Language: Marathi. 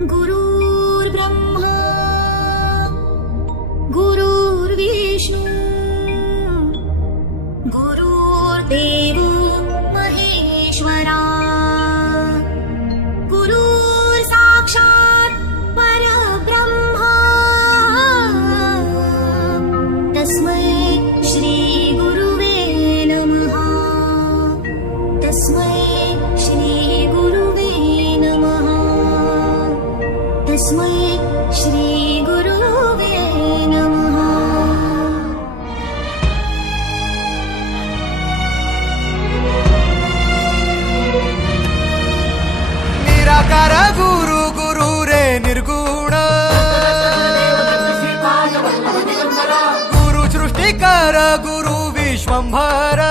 Guru तस्मै श्रीगुरुवे नमः निराकार गुरु गुरु रे निर्गुण। गुरु सृष्टिकर गुरु विश्वंभर।